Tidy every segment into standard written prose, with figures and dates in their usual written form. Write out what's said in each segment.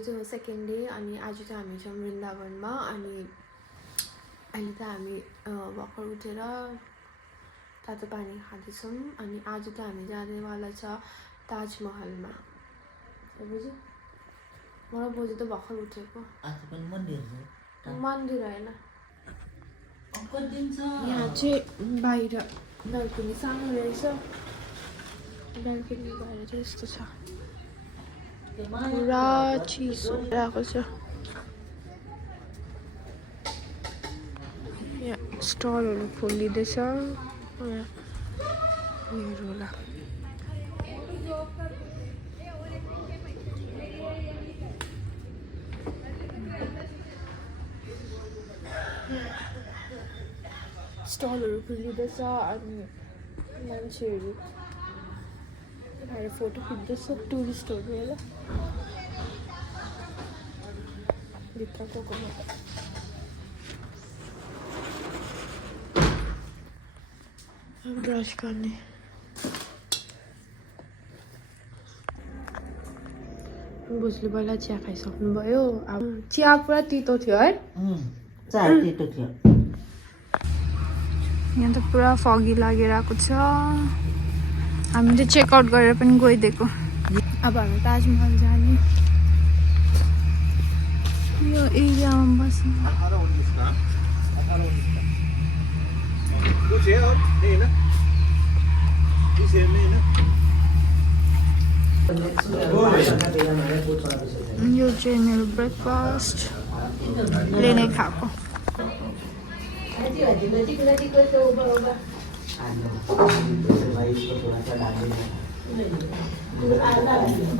चाहिँ हो second day अनि आज चाहिँ हामी छौँ वृन्दावनमा अनि अहिले त हामी भर्खर उठेर तातो पानी खाँदैछौँ अनि आज त हामी जानेवाला छ ताजमहलमा बुझ्यो मलाई बोजू त भर्खर उठेको मन्दिर होइन यहाँ चाहिँ बाहिर बाल्कनी सानो रहेछ बाल्कनी बाहिर चाहिँ यस्तो छ पुरा चिसो आएको छ यहाँ स्टलहरू खोलिँदैछ हेरौँ होला स्टलहरू खोलिँदैछ अनि मान्छेहरू बाहिर फोटो खिच्दैछ टुरिस्टहरू होला भित्रको ब्रस गर्ने बोजूले पहिला चिया खाइसक्नुभयो अब चिया पुरा तितो थियो है चिया तितो थियो यहाँ त पुरा फगी लागेर आएको छ हामी चाहिँ चेकआउट गरेर पनि गइदिएको अब हामी ताजमहल जाने यो एरियामा बस्नु यो चाहिँ मेरो ब्रेकफास्ट ले खाएको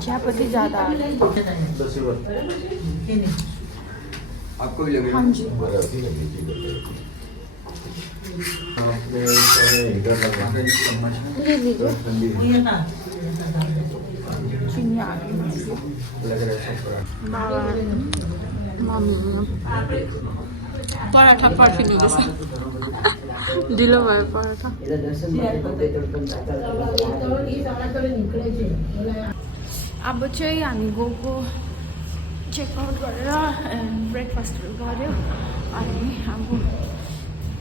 चियापत्ती ज़्यादा आपको भी लगेगा हाँ जी ले लीजिए चीनी आ गई बाबा मम्मी पराठा पर्खिनुहुँदैछ ढिलो भयो पराठा अब चाहिँ हामी गएको चेकआउट गरेर ब्रेकफास्टहरू गऱ्यो अनि अब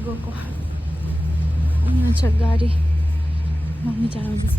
गएको यहाँ छ गाडी मम्मी चलाउँदैछ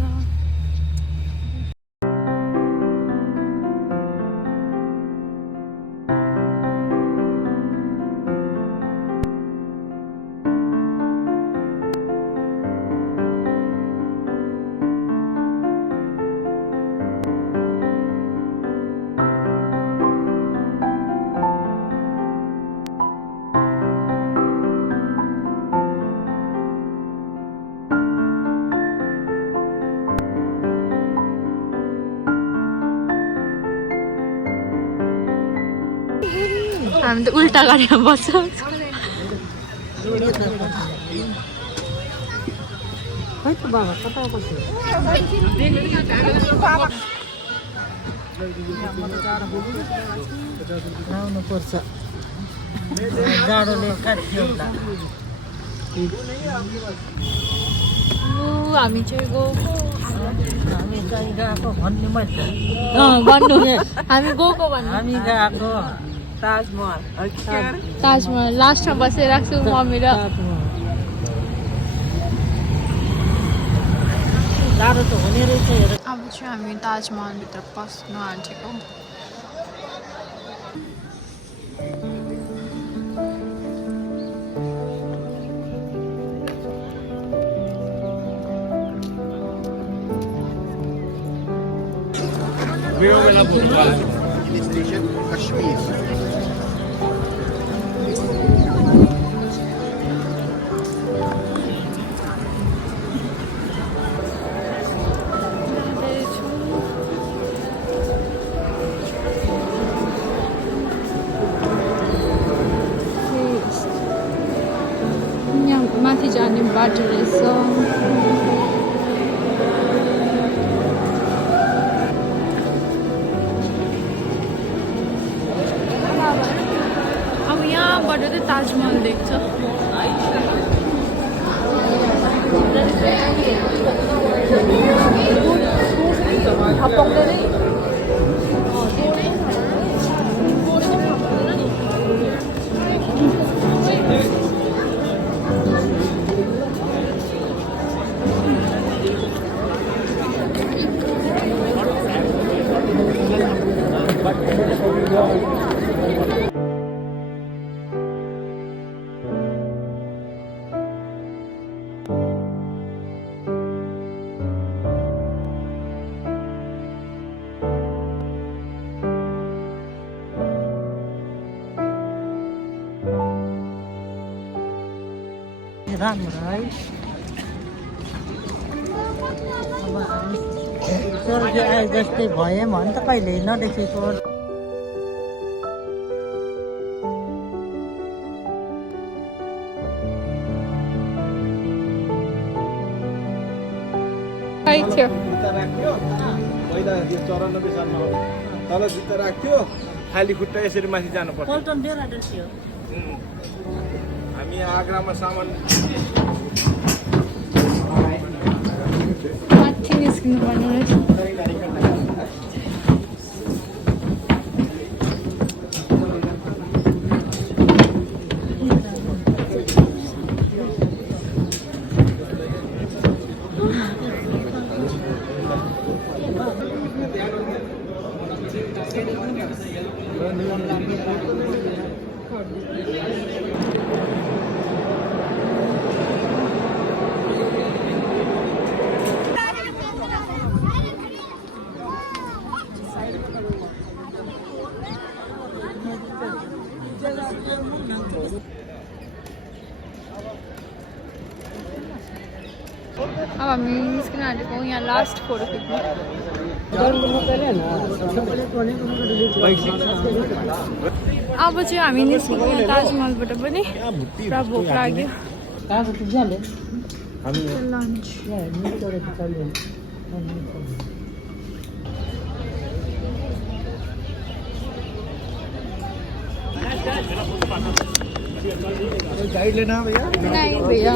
हामी त उल्टा गरेर बस्छ बाबा कता बस्यो आउनु पर्छ जाडोले काट्यो होला हामी चाहिँ गएको हामी कहीँ गएको भन्ने मैले भन्नु हामी गएको भन्नु हामी गएको ताजमहल लास्टमा बसेर राख्छु मम्मी र जाडो त हुने रहेछ हेर अब चाहिँ हामी ताजमहलभित्र पस्नु आँटेको स्टेशन कश्मीर यहाँ माथि जाने बाटो रहेछ अब यहाँबाट चाहिँ ताजमहल देख्छ राम्रो है अब हामी स्वर्ग आए जस्तै भयौँ भने त कहिले नदेखेको थियो जुत्ता राख्थ्यो पहिला यो 94 सालमा तल जुत्ता राख्थ्यो खाली खुट्टा यसरी माथि जानु पर्छ पल्टन डेरा थियो हामी आगरामा सामान माथि निस्किनु पर्ने रहेछ अब हामी निस्किन आँटेको यहाँ लास्ट फोटो खिच्नु अब चाहिँ हामी निस्किनु यहाँ ताजमहलबाट पनि पुरा भोक लाग्यो लन्च गाइड लेना भैया नहीं भैया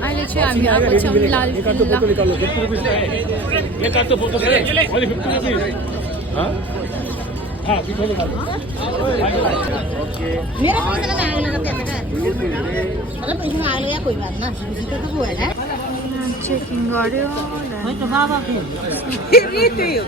अहिले चाहिँ हामी आएको छौँ लाल किल्ला ये काट तो फोटो से वाली 50 रुपीस हां हां पीछे निकाल ओके मेरा पैसा लगा आग लगा क्या बेटा मतलब पैसा आग लगा कोई बात ना किसी का तो वो है ना चेकिङ गर्यो है त बाबा ये त्यही हो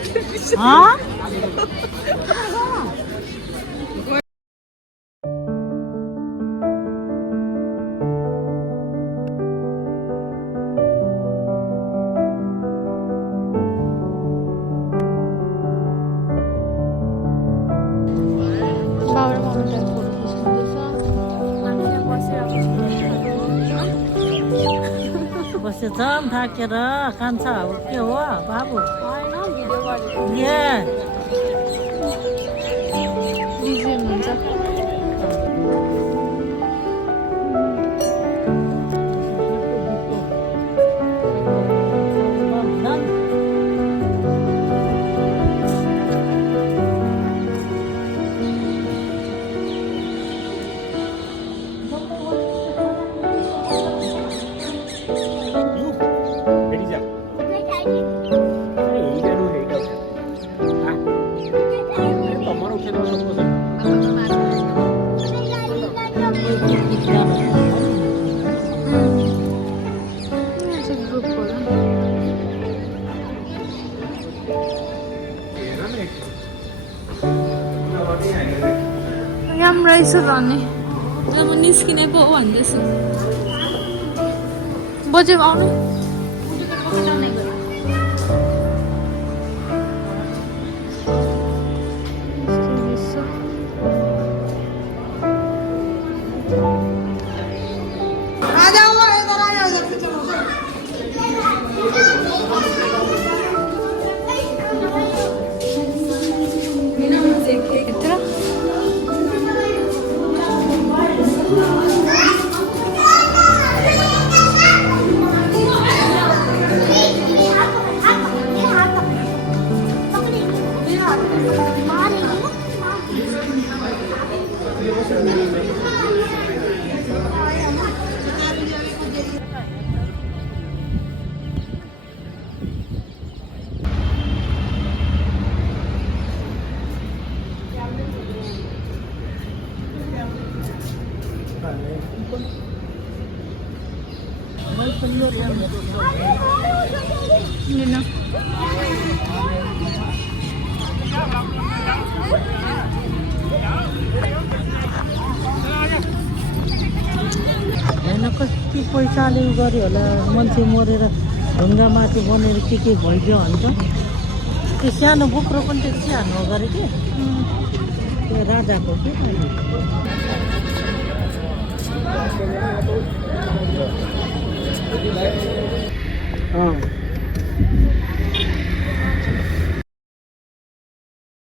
बसेछ थाकेर कान्छ अब के हो बाबु होइन भिडियो गरेको ए बिजी हुनुहुन्छ रेडी जा अरे ये नु रेडी हो हां तमरो उठे न सब राम्रो रहेछ धनी जब निस्किने पो हो भन्दैछु बजेको आउनु Hindi na. चाल्यो गऱ्यो होला मान्छे मरेर ढुङ्गामाथि बनेर के भइदियो भन्छ त्यो सानो बोक्रो पनि त्यो सानो गरे कि त्यो राजाको के अँ